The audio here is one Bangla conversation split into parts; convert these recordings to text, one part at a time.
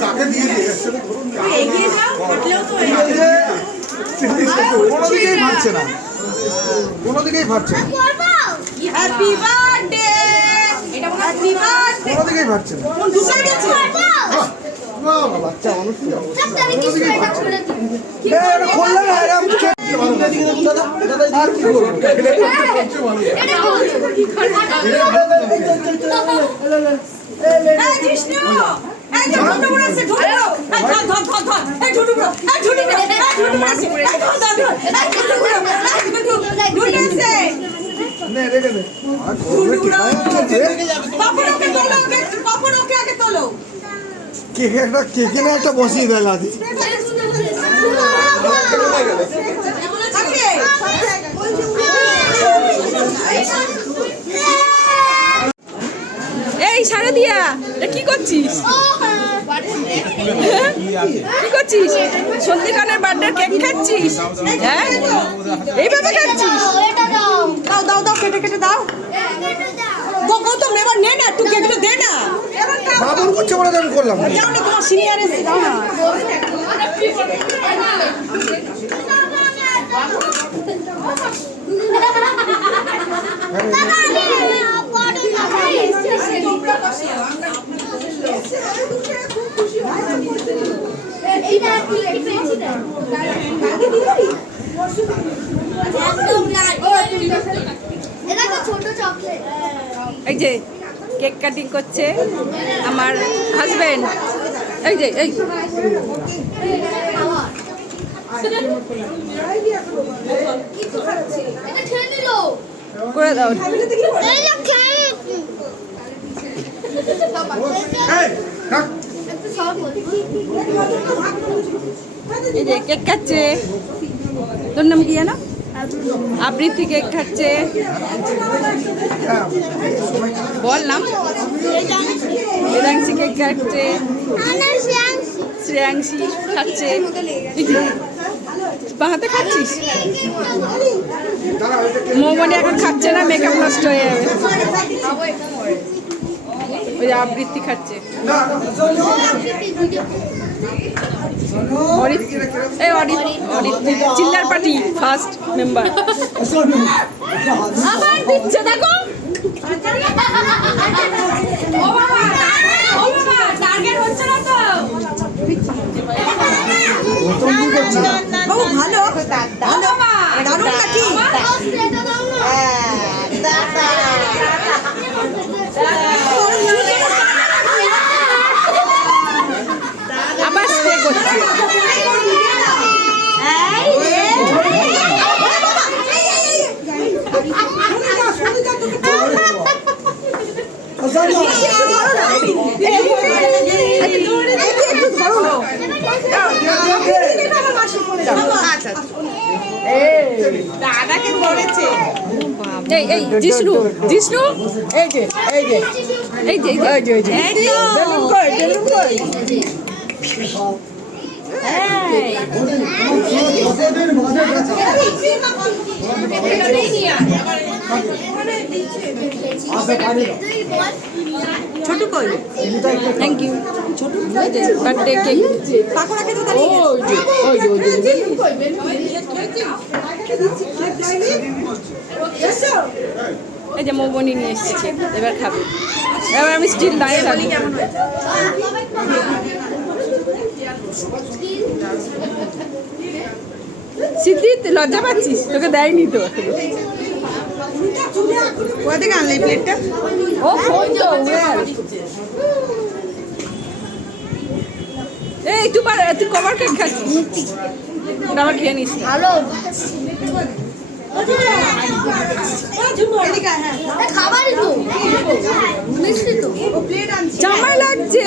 কাকে দিয়ে কোনোদিকেই ফাটছে না, কোনোদিকেই ফাটছে না, কোনোদিকেই ফাটছে না। বাচ্চা মানুষ কোনোদিকেই ফাটছে না। খুললে না এরকম আর কি বলবো। একটা বসিয়ে দেয় লাদি। এই সারা দিয়া কি করছিস, কি করছিস? সন্ধিকানের বার্থডে কেক খাচ্ছিস? হ্যাঁ এইভাবে খাচ্ছিস? দাও দাও দাও, কেটে কেটে দাও। গৌতম এবার নে না, তুই কেকটা দে না। বাবুর করছে বলে আমি করলাম। যাও না, তোমার সিনিয়র এসে দাও না। এই যে কেক কাটিং করছে আমার হাজবেন্ড। এই যে এই করে দাও। এই যে কেক খাচ্ছে, তোর নাম কি জানো? আবৃত্তি কেক খাচ্ছে। বল নাম। বেদাংশী কেক খাচ্ছে, শ্রেয়াংশী খাচ্ছে। বাহাতে খাচ্ছিস? মৌমনি এখন খাচ্ছে না, মেকআপ নষ্ট হয়ে যাবে। ওই যে আবৃত্তি খাচ্ছে। চিল্লার পার্টি ফার্স্ট মেম্বার আবার দিচ্ছে, দেখো। ভালো ভালো নাকি? আবার স্প্রে করছে। দাদাকে ধরেছে। এই এই জিষ্ণু জিষ্ণু, এই যে এই যে এই যে এই যে এই যে বেলুন কই, বেলুন কই। ছোটু কই? Thank you. Chhotu birthday cake পাকোড়াকে তো দাঁড়িয়ে গেছে। ওই যে ওই যে বেলুন কই, বেলুন এই যে মৌবনি নিয়ে এসেছে, এবার খাবে। এবার আমি স্টিল দাঁড়িয়ে থাকি। কেমন হয়েছে? সিদ্ধি লজ্জা পাচ্ছিস? তোকে দেয়নি তো। কোথা থেকে আনলে প্লেটটা? ও ফোন তো এই তুই কবার কেক খাচ্ছিস? এটা আবার খেয়ে নিস না। ভালো খাবারই তো মিষ্টি তো জামাই লাগছে।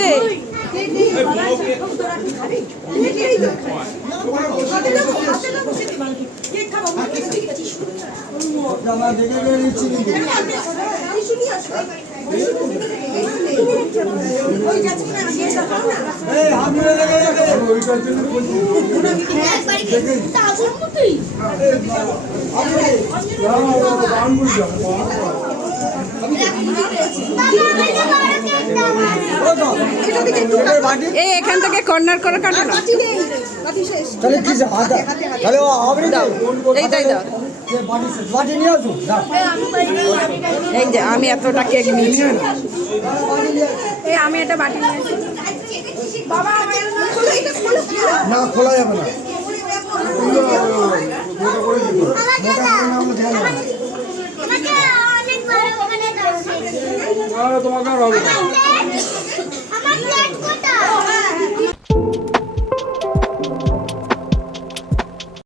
এই এখান থেকে কর্নার করে কাটো না। তাহলে কি আদা তাহলে হবে না এই তাই দাও। বাটি নিয়ে আসুন এই যে আমি এতটা কেক নিয়েছি। এই আমি একটা বাটি নিয়ে আসি। বাবা না খোলা যাবে না তোমাকে আর হবে না